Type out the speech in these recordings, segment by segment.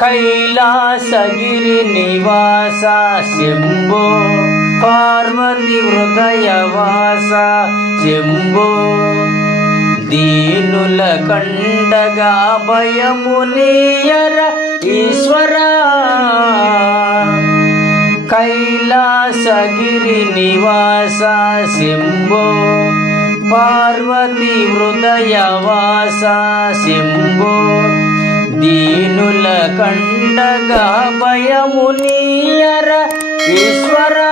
కైలాసగిరి నివాస శంభో పార్వతి హృదయవాస శంభో. దీనుల కండగా భయమునియర ఈశ్వరా. కైలాసగిరి నివాస శంభో పార్వతి హృదయవాస శంభో. దీనుల కండగా భయమునియర ఈశ్వరా.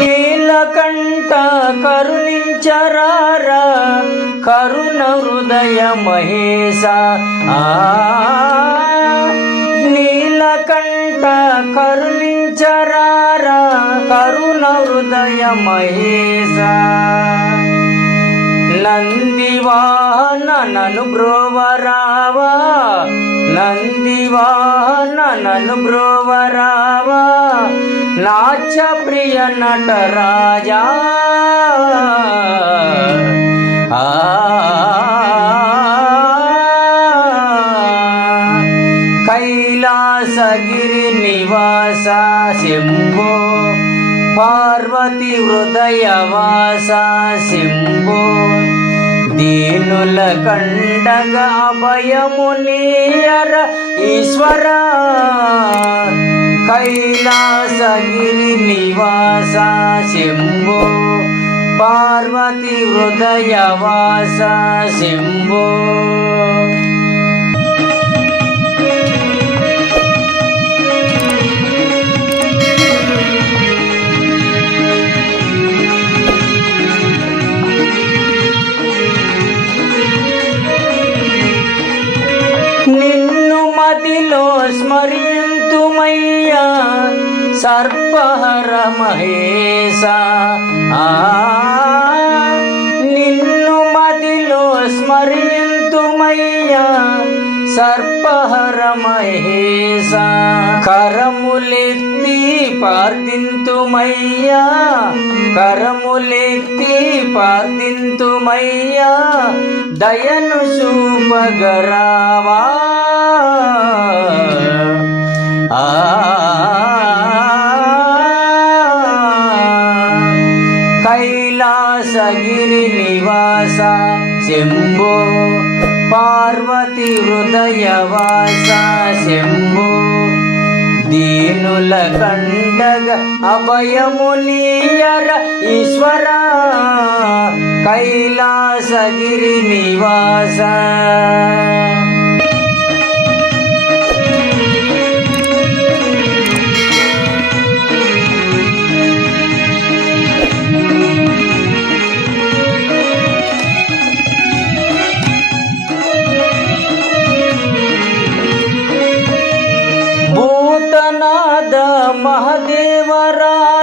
నీలకంఠ కరుణించరారా? కరుణ హృదయ మహేశ. ఆ నీలకంఠ కరుణించరారా కరుణ హృదయ మహేశ. నందివాహన నను బ్రోవరావా నందివాహన నను బ్రోవరావా నాచ ప్రియ నటరాజా. ఆ కైలాసగిరి నివాస శంభో పార్వతి హృదయవాస శంభో దీనుల కండగా భయమునియర ఈశ్వర కైలాసగిరి నివాస శంభో పార్వతి హృదయవాస శంభో నిన్ను మదిలో స్మరింతుమయ్యా సర్పహర మహేశ ఆ నిన్ను మదిలో స్మరింతుమయ్యా సర్పహర మహేశ కరములెత్తి పార్థింతుమయ్యా కరములెత్తి పార్థింతుమయ్యా దయను చూపగరావా. ఆ కైలాసగిరి నివాస శంభో పార్వతి హృదయవాస శంభో దీనుల కండగ అభయమునియర ఈశ్వర కైలాసగిరి నివాస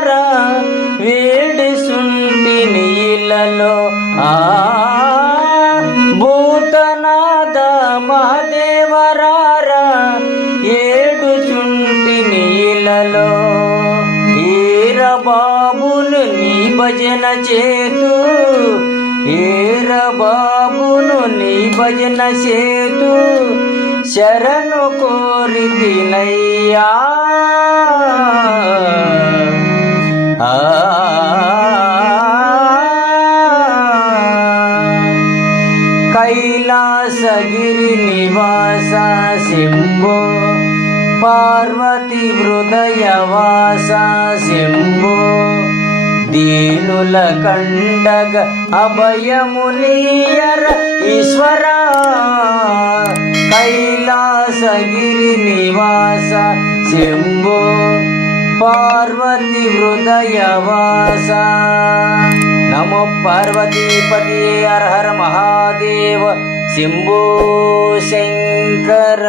ద్వారా వేడి సుంటి నీళ్ళలో ఆ భూతనాద మహదేవరారా ఏడు చుంటి నీళ్ళలో ఈర బాబును నీ భజన చేతు ఈర బాబును నీ భజన చేతు శరణు కోరి కైలాసగిరి నివాస శంభో. పార్వతి హృదయవాస శంభో. దీనుల కండగ అభయమునియర ఈశ్వర. కైలాసగిరి నివాస శంభో. పార్వతి హృదయవాస నమో పార్వతీపతి హర హర మహాదేవ శంభో శంకర